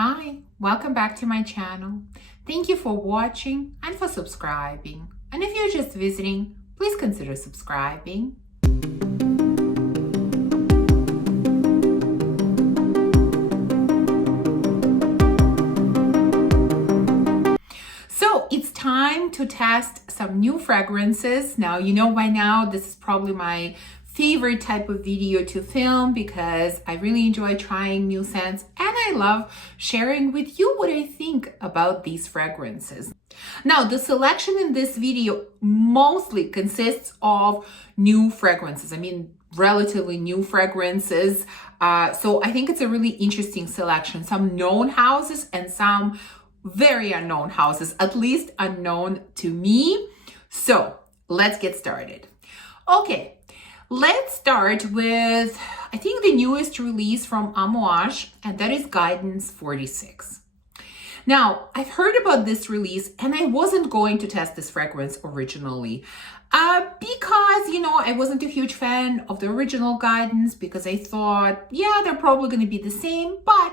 Hi, welcome back to my channel. Thank you for watching and for subscribing. And if you're just visiting, please consider subscribing. So it's time to test some new fragrances. Now, you know by now, this is probably my favorite type of video to film because I really enjoy trying new scents and I love sharing with you what I think about these fragrances. Now, the selection in this video mostly consists of new fragrances. I mean, relatively new fragrances. So I think it's a really interesting selection. Some known houses and some very unknown houses, at least unknown to me. So let's get started. Okay. Let's start with, I think, the newest release from Amouage, and that is Guidance 46. Now, I've heard about this release, and I wasn't going to test this fragrance originally because, I wasn't a huge fan of the original Guidance because I thought, yeah, they're probably going to be the same, but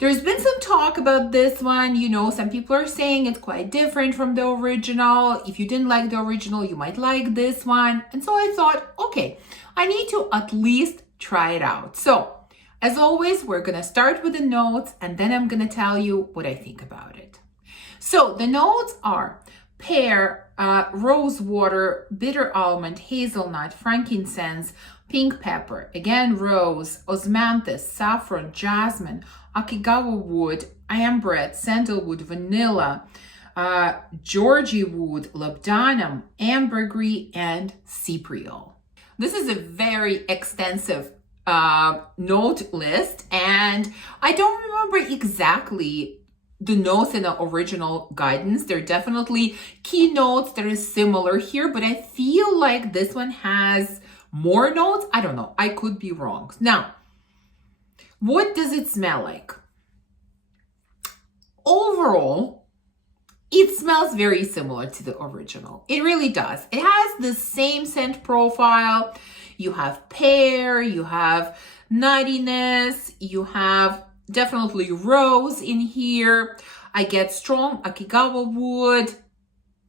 there's been some talk about this one. Some people are saying it's quite different from the original. If you didn't like the original, you might like this one. And so I thought, okay, I need to at least try it out. So as always, we're going to start with the notes and then I'm going to tell you what I think about it. So the notes are pear, rose water, bitter almond, hazelnut, frankincense, pink pepper, again rose, osmanthus, saffron, jasmine, Akigawa wood, ambrette, sandalwood, vanilla, Georgie wood, labdanum, ambergris, and cypriol. This is a very extensive note list, and I don't remember exactly the notes in the original Guidance. There are definitely key notes that are similar here, but I feel like this one has more notes. I don't know. I could be wrong. Now, what does it smell like? Overall, it smells very similar to the original. It really does. It has the same scent profile. You have pear, you have nuttiness, you have definitely rose in here. I get strong Akigawa wood,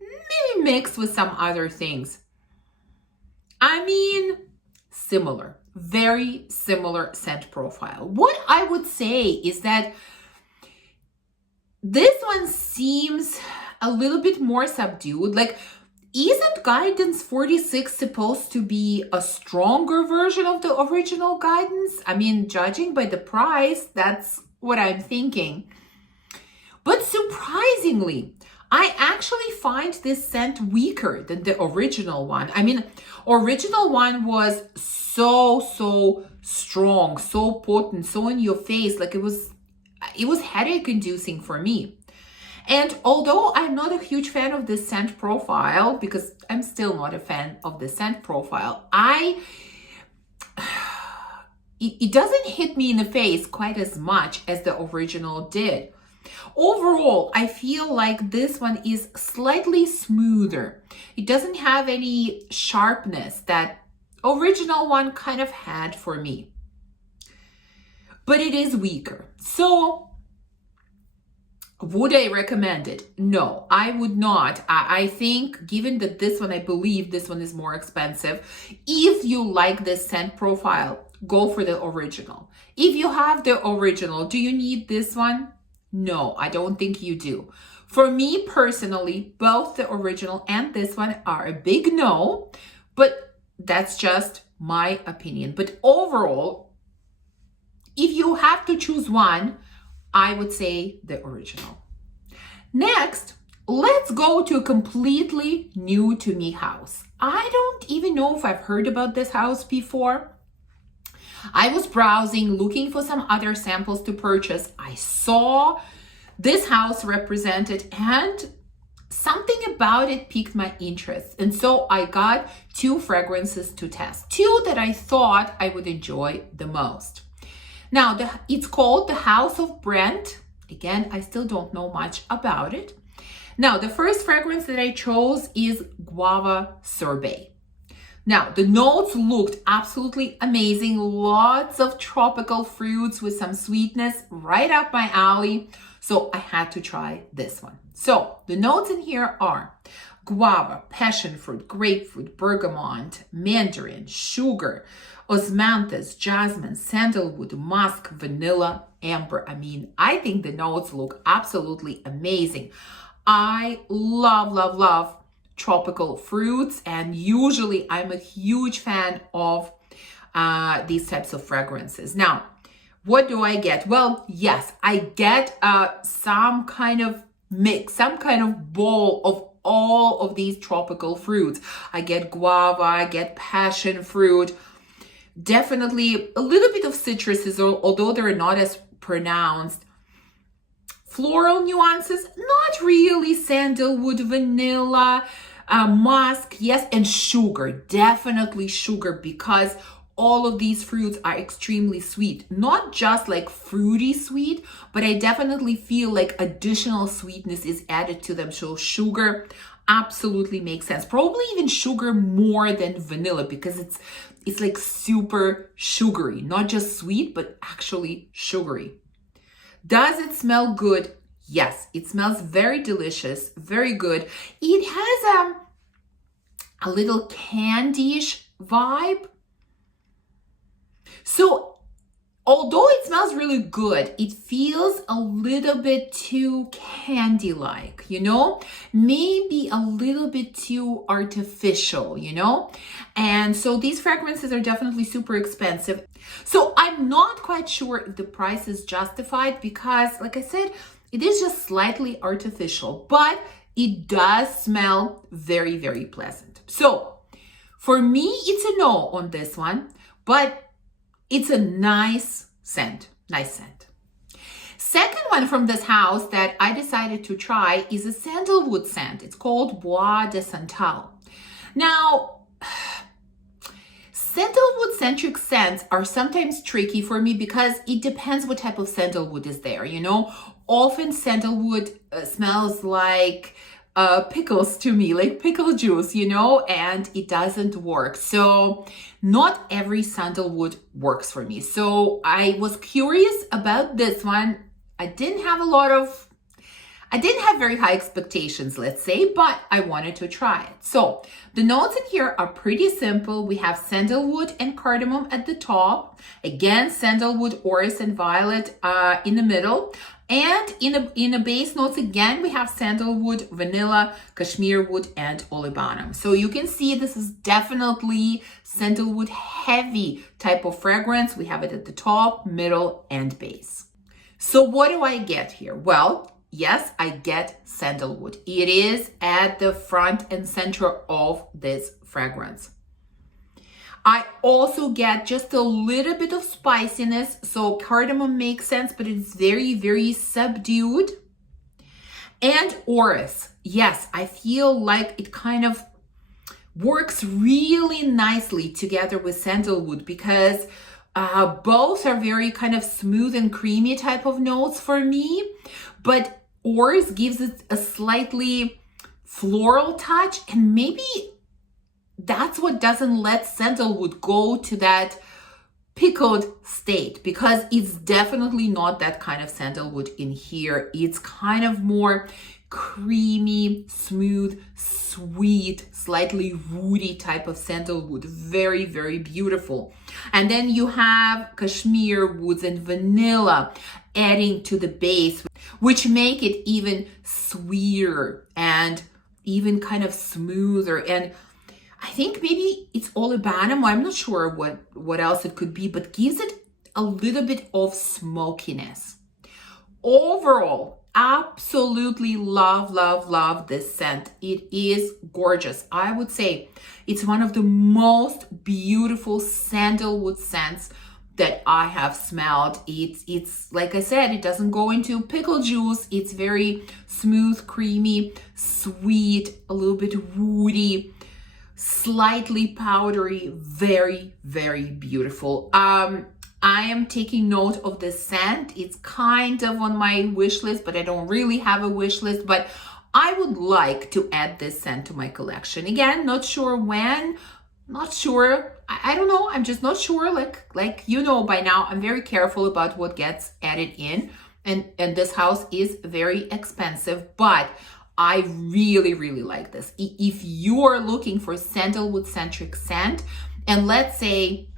maybe mixed with some other things. I mean, similar, very similar scent profile. What I would say is that this one seems a little bit more subdued. Like, isn't Guidance 46 supposed to be a stronger version of the original Guidance? I mean, judging by the price, that's what I'm thinking. But surprisingly, I actually find this scent weaker than the original one. I mean, original one was so strong, so potent, so in your face. Like it was headache inducing for me. And although I'm not a huge fan of this scent profile, because I'm still not a fan of the scent profile, it doesn't hit me in the face quite as much as the original did. Overall, I feel like this one is slightly smoother. It doesn't have any sharpness that original one kind of had for me. But it is weaker. So, would I recommend it? No, I would not. I think, given that this one, I believe this one is more expensive, if you like this scent profile, go for the original. If you have the original, do you need this one? No, I don't think you do. For me personally, both the original and this one are a big no, but that's just my opinion. But overall, if you have to choose one, I would say the original. Next, let's go to a completely new to me house. I don't even know if I've heard about this house before. I was browsing, looking for some other samples to purchase. I saw this house represented and something about it piqued my interest. And so I got two fragrances to test, two that I thought I would enjoy the most. Now, it's called the House of Brandt. Again, I still don't know much about it. Now, the first fragrance that I chose is Guava Serbet. Now, the notes looked absolutely amazing. Lots of tropical fruits with some sweetness, right up my alley. So I had to try this one. So the notes in here are guava, passion fruit, grapefruit, bergamot, mandarin, sugar, osmanthus, jasmine, sandalwood, musk, vanilla, amber. I mean, I think the notes look absolutely amazing. I love, love, love tropical fruits, and usually I'm a huge fan of these types of fragrances. Now, what do I get? Well, yes, I get some kind of mix, some kind of bowl of all of these tropical fruits. I get guava, I get passion fruit, definitely a little bit of citruses, although they're not as pronounced. Floral nuances, not really. Sandalwood, vanilla, musk, yes, and sugar, definitely sugar, because all of these fruits are extremely sweet. Not just like fruity sweet, but I definitely feel like additional sweetness is added to them. So sugar absolutely makes sense. Probably even sugar more than vanilla, because it's like super sugary, not just sweet, but actually sugary. Does it smell good? Yes, it smells very delicious, very good. It has a little candy-ish vibe. So although it smells really good, it feels a little bit too candy-like, you know? Maybe a little bit too artificial, you know? And so these fragrances are definitely super expensive. So I'm not quite sure if the price is justified, because, like I said, it is just slightly artificial, but it does smell very, very pleasant. So for me, it's a no on this one, but it's a nice scent, nice scent. Second one from this house that I decided to try is a sandalwood scent. It's called Bois de Santal. Now, sandalwood-centric scents are sometimes tricky for me because it depends what type of sandalwood is there, you know? Often sandalwood smells like pickles to me, like pickle juice, you know, and it doesn't work. So not every sandalwood works for me. So I was curious about this one. I didn't have very high expectations, let's say, but I wanted to try it. So the notes in here are pretty simple. We have sandalwood and cardamom at the top. Again, sandalwood, orris, and violet in the middle. And in a base notes, again, we have sandalwood, vanilla, cashmere wood, and olibanum. So you can see this is definitely sandalwood heavy type of fragrance. We have it at the top, middle, and base. So what do I get here? Well, yes, I get sandalwood. It is at the front and center of this fragrance. I also get just a little bit of spiciness. So cardamom makes sense, but it's very, very subdued. And orris. Yes, I feel like it kind of works really nicely together with sandalwood, because both are very kind of smooth and creamy type of notes for me. But orris gives it a slightly floral touch, and maybe that's what doesn't let sandalwood go to that pickled state, because it's definitely not that kind of sandalwood in here. It's kind of more creamy, smooth, sweet, slightly woody type of sandalwood. Very, very beautiful. And then you have cashmere woods and vanilla adding to the base, which make it even sweeter and even kind of smoother. And I think maybe it's olibanum. I'm not sure what else it could be, but gives it a little bit of smokiness. Overall, absolutely love, love, love this scent. It is gorgeous. I would say it's one of the most beautiful sandalwood scents that I have smelled. It's like I said, it doesn't go into pickle juice. It's very smooth, creamy, sweet, a little bit woody, slightly powdery, very, very beautiful. I am taking note of this scent. It's kind of on my wish list, but I don't really have a wish list, but I would like to add this scent to my collection. Again, not sure when, Not sure. I don't know. I'm just not sure. Like you know by now, I'm very careful about what gets added in. And this house is very expensive, but I really, really like this. If you're looking for sandalwood centric scent, and let's say,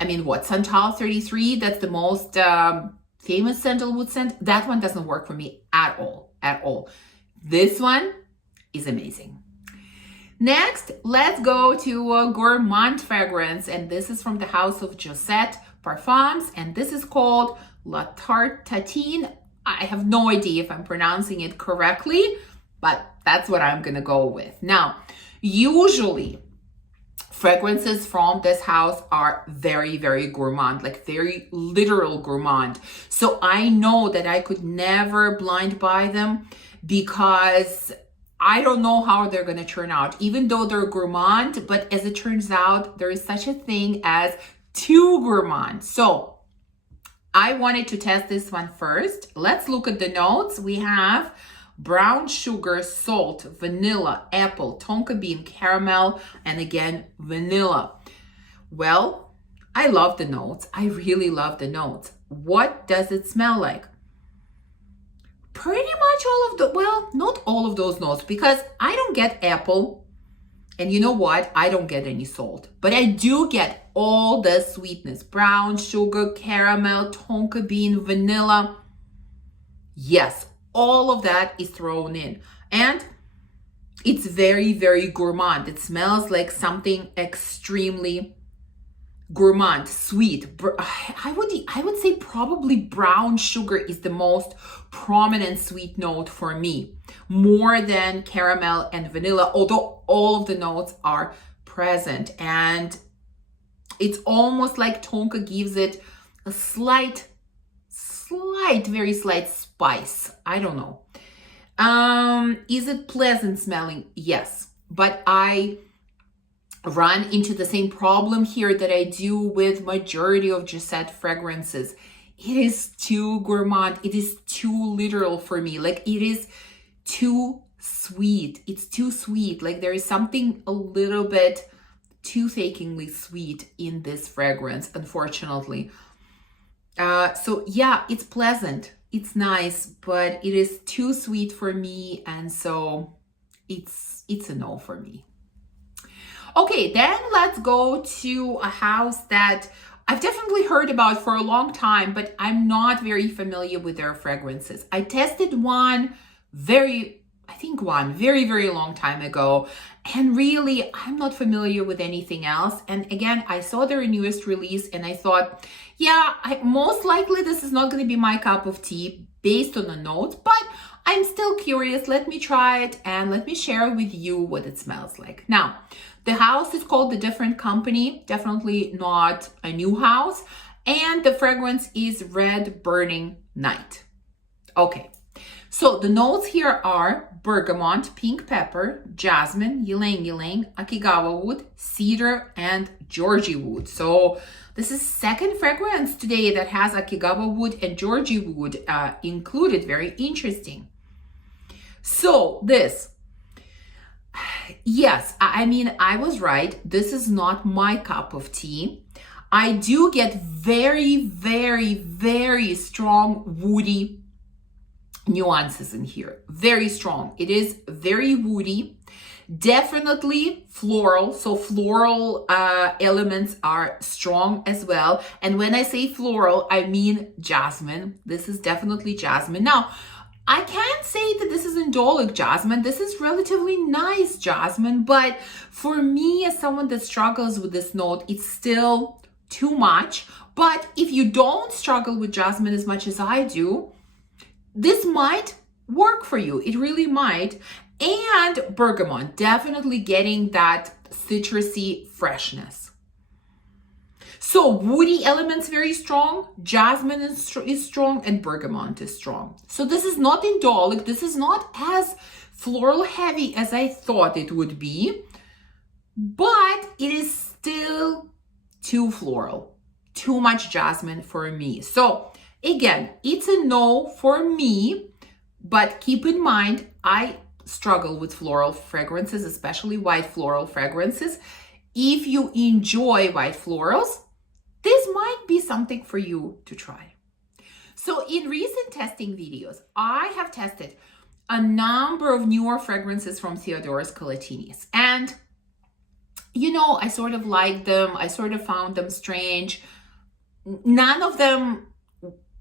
I mean, what, Santal 33, that's the most famous sandalwood scent. That one doesn't work for me at all, at all. This one is amazing. Next, let's go to a gourmand fragrance, and this is from the house of Jette Parfums, and this is called La Tarte Tatin. I have no idea if I'm pronouncing it correctly, but that's what I'm gonna go with. Now, usually fragrances from this house are very, very gourmand, like very literal gourmand. So I know that I could never blind buy them because I don't know how they're going to turn out, even though they're gourmand. But as it turns out, there is such a thing as too gourmand. So I wanted to test this one first. Let's look at the notes. We have brown sugar, salt, vanilla, apple, tonka bean, caramel, and again, vanilla. Well, I love the notes. I really love the notes. What does it smell like? Pretty much all of the, well, not all of those notes, because I don't get apple. And you know what? I don't get any salt, but I do get all the sweetness. Brown sugar, caramel, tonka bean, vanilla. Yes, all of that is thrown in. And it's very, very gourmand. It smells like something extremely gourmand, sweet. I would say probably brown sugar is the most prominent sweet note for me, more than caramel and vanilla, although all of the notes are present. And it's almost like tonka gives it a very slight spice. I don't know. Is it pleasant smelling? Yes, but I run into the same problem here that I do with majority of Jousset fragrances. It is too gourmand. It is too literal for me. Like, it is too sweet. It's too sweet. Like, there is something a little bit tooth-achingly sweet in this fragrance, unfortunately. So yeah, it's pleasant. It's nice, but it is too sweet for me. And so it's a no for me. Okay, then let's go to a house that I've definitely heard about for a long time, but I'm not very familiar with their fragrances. I tested one very, very long time ago, and really, I'm not familiar with anything else. And again, I saw their newest release and I thought, yeah, most likely this is not going to be my cup of tea based on the notes, but I'm still curious. Let me try it and let me share with you what it smells like. Now, the house is called The Different Company, definitely not a new house. And the fragrance is Red Burning Night. Okay, so the notes here are bergamot, pink pepper, jasmine, ylang ylang, Akigawa wood, cedar, and Georgie wood. So this is second fragrance today that has Akigawa wood and Georgie wood included. Very interesting. So this, yes, I mean, I was right. This is not my cup of tea. I do get very, very strong woody nuances in here. Very strong. It is very woody. Definitely floral. So floral elements are strong as well. And when I say floral, I mean jasmine. This is definitely jasmine. Now, I can't say that this is indolic jasmine. This is relatively nice jasmine, but for me, as someone that struggles with this note, it's still too much. But if you don't struggle with jasmine as much as I do, this might work for you. It really might. And bergamot, definitely getting that citrusy freshness. So woody elements very strong, jasmine is strong, and bergamot is strong. So this is not indolic. This is not as floral heavy as I thought it would be, but it is still too floral, too much jasmine for me. So again, it's a no for me, but keep in mind, I struggle with floral fragrances, especially white floral fragrances. if you enjoy white florals, this might be something for you to try. So in recent testing videos, I have tested a number of newer fragrances from Theodoros Kalotinis. And, you know, I sort of liked them. I sort of found them strange. None of them,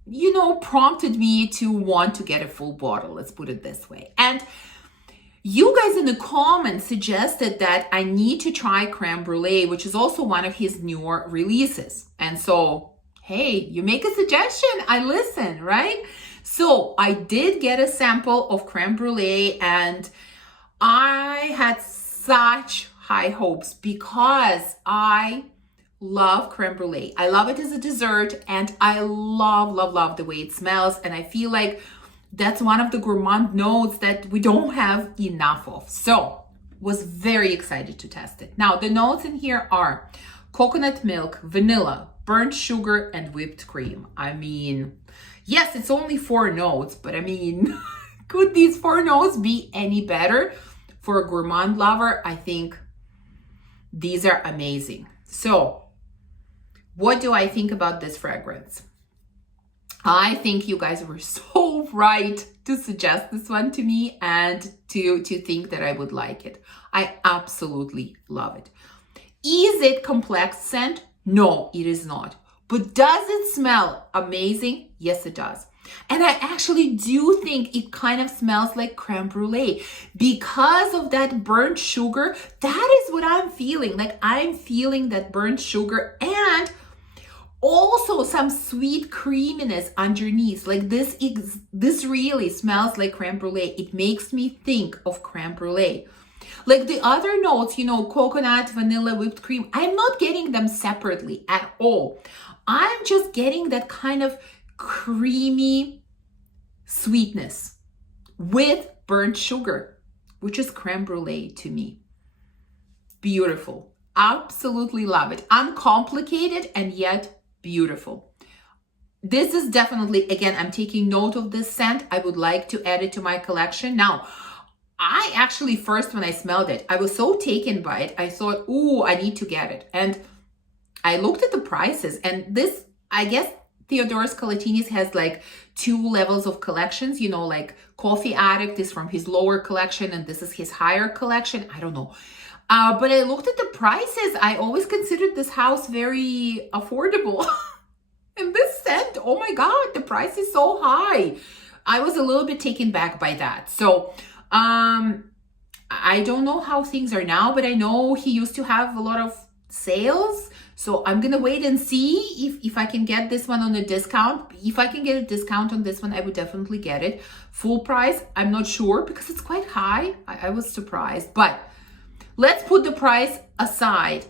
you know, prompted me to want to get a full bottle. Let's put it this way. And you guys in the comments suggested that I need to try Creme Brule, which is also one of his newer releases. And so, hey, you make a suggestion, I listen, right? So I did get a sample of Creme Brule and I had such high hopes because I love Creme Brule. I love it as a dessert and I love the way it smells. And I feel like that's one of the gourmand notes that we don't have enough of. So was very excited to test it. Now the notes in here are coconut milk, vanilla, burnt sugar, and whipped cream. I mean, yes, it's only 4 notes, but I mean, could these 4 notes be any better? For a gourmand lover, I think these are amazing. So what do I think about this fragrance? I think you guys were so right to suggest this one to me and to think that I would like it. I absolutely love it. Is it complex scent? No, it is not. But does it smell amazing? Yes, it does. And I actually do think it kind of smells like creme brulee because of that burnt sugar. That is what I'm feeling. Like I'm feeling that burnt sugar and also some sweet creaminess underneath. Like this really smells like creme brulee. It makes me think of creme brulee. Like the other notes, you know, coconut, vanilla, whipped cream, I'm not getting them separately at all. I'm just getting that kind of creamy sweetness with burnt sugar, which is creme brulee to me. Beautiful. Absolutely love it. Uncomplicated and yet beautiful. This is definitely, again, I'm taking note of this scent. I would like to add it to my collection. Now, I actually first, when I smelled it, I was so taken by it. I thought, ooh, I need to get it. And I looked at the prices and this, I guess, Theodoros Kalotinis has like 2 levels of collections, you know, like Coffee Addict is from his lower collection and this is his higher collection. I don't know. But I looked at the prices. I always considered this house very affordable. And this scent, oh my God, the price is so high. I was a little bit taken back by that. So, I don't know how things are now, but I know he used to have a lot of sales. So I'm going to wait and see if I can get this one on a discount. If I can get a discount on this one, I would definitely get it. Full price, I'm not sure because it's quite high. I was surprised, but let's put the price aside.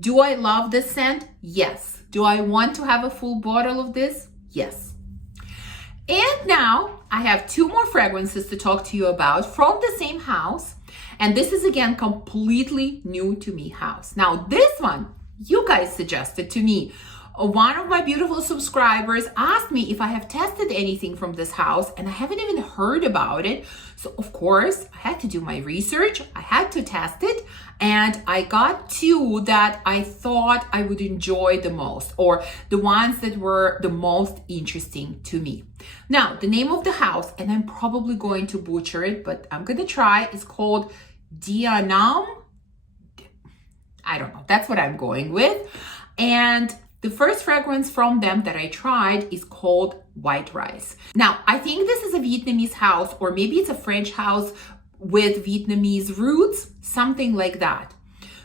Do I love this scent? Yes. Do I want to have a full bottle of this? Yes. And now I have 2 more fragrances to talk to you about from the same house. And this is again, completely new to me house. Now this one, you guys suggested to me. One of my beautiful subscribers asked me if I have tested anything from this house and I haven't even heard about it. So of course I had to do my research. I had to test it and I got 2 that I thought I would enjoy the most or the ones that were the most interesting to me. Now the name of the house, and I'm probably going to butcher it, but I'm going to try, is called Dianam. I don't know. That's what I'm going with. And the first fragrance from them that I tried is called White Rice. Now, I think this is a Vietnamese house, or maybe it's a French house with Vietnamese roots, something like that.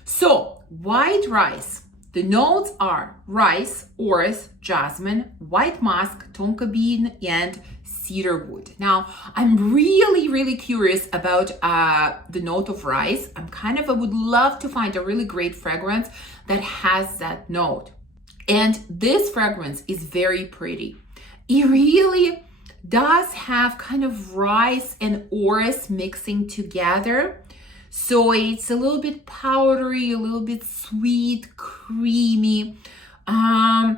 So, White Rice. The notes are rice, orris, jasmine, white musk, tonka bean, and cedarwood. Now, I'm really curious about the note of rice. I would love to find a really great fragrance that has that note. And this fragrance is very pretty. It really does have kind of rice and orris mixing together. So it's a little bit powdery, a little bit sweet, creamy, a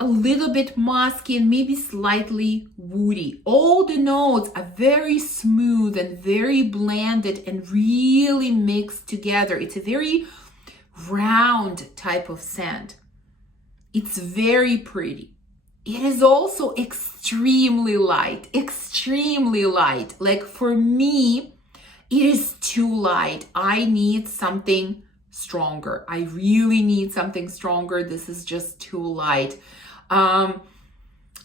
little bit musky, and maybe slightly woody. All the notes are very smooth and very blended and really mixed together. It's a very round type of scent. It's very pretty. It is also extremely light. Like for me, it is too light. I need something stronger. I really need something stronger. This is just too light.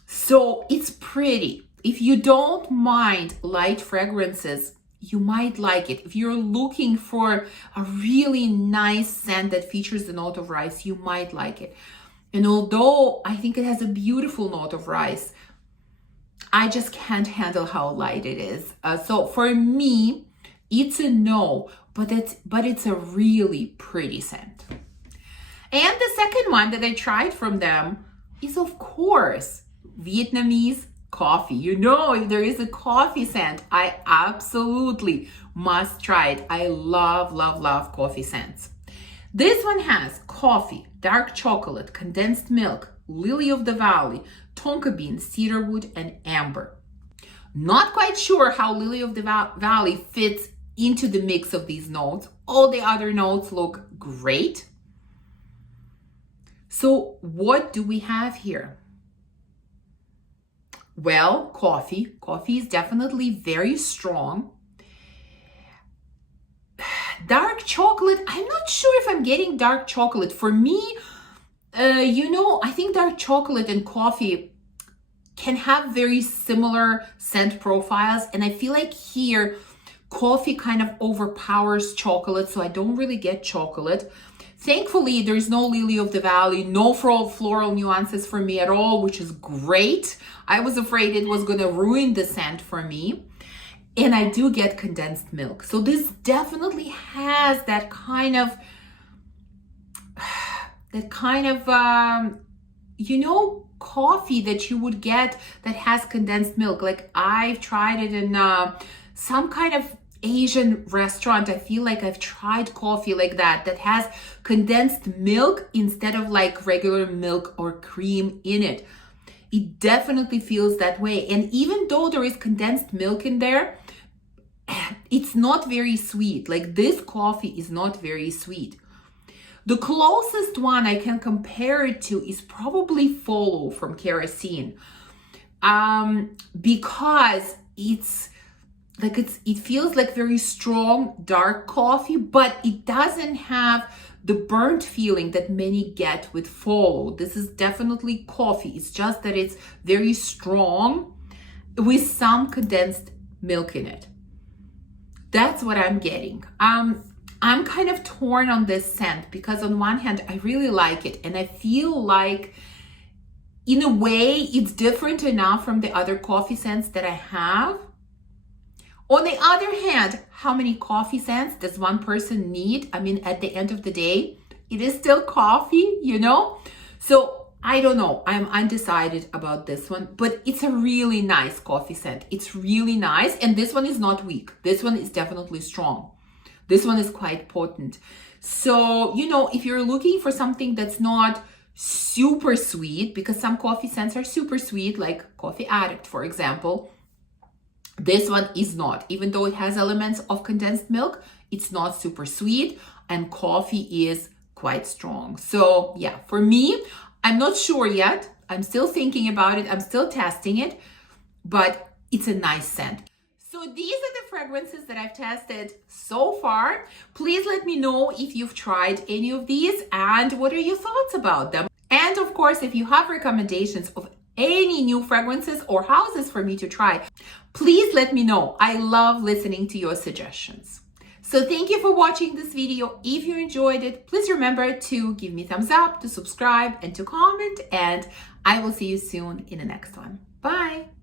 So it's pretty. If you don't mind light fragrances, you might like it. If you're looking for a really nice scent that features the note of rice, you might like it. And although I think it has a beautiful note of rice, I just can't handle how light it is. So for me, it's a no, but it's a really pretty scent. And the second one that I tried from them is, of course, Vietnamese Coffee. You know, if there is a coffee scent, I absolutely must try it. I love, love, love coffee scents. This one has coffee, dark chocolate, condensed milk, lily of the valley, tonka bean, cedarwood, and amber. Not quite sure how lily of the valley fits into the mix of these notes. All the other notes look great. So what do we have here? Well, coffee. Coffee is definitely very strong. Dark chocolate. I'm not sure if I'm getting dark chocolate. For me, I think dark chocolate and coffee can have very similar scent profiles. And I feel like here, coffee kind of overpowers chocolate. So I don't really get chocolate. Thankfully, there's no lily of the valley, no floral nuances for me at all, which is great. I was afraid it was going to ruin the scent for me. And I do get condensed milk. So this definitely has that kind of coffee that you would get that has condensed milk. Like I've tried it in some kind of Asian restaurant. I feel like I've tried coffee like that has condensed milk instead of like regular milk or cream in it. It definitely feels that way. And even though there is condensed milk in there, it's not very sweet. Like this coffee is not very sweet. The closest one I can compare it to is probably Follow from Kerosene, because it feels like very strong dark coffee, but it doesn't have the burnt feeling that many get with Follow. This is definitely coffee. It's just that it's very strong with some condensed milk in it. That's what I'm getting. I'm kind of torn on this scent because on one hand, I really like it. And I feel like in a way, it's different enough from the other coffee scents that I have. On the other hand, how many coffee scents does one person need? I mean, at the end of the day, it is still coffee, So I don't know. I'm undecided about this one, but it's a really nice coffee scent. It's really nice. And this one is not weak. This one is definitely strong. This one is quite potent. So, if you're looking for something that's not super sweet, because some coffee scents are super sweet, like Coffee Addict, for example, this one is not. Even though it has elements of condensed milk, it's not super sweet, and coffee is quite strong. So yeah, for me, I'm not sure yet. I'm still thinking about it. I'm still testing it, but it's a nice scent. So these are the fragrances that I've tested so far. Please let me know if you've tried any of these and what are your thoughts about them. And of course, if you have recommendations of any new fragrances or houses for me to try, please let me know. I love listening to your suggestions. So thank you for watching this video. If you enjoyed it, please remember to give me a thumbs up, to subscribe, and to comment. And I will see you soon in the next one. Bye.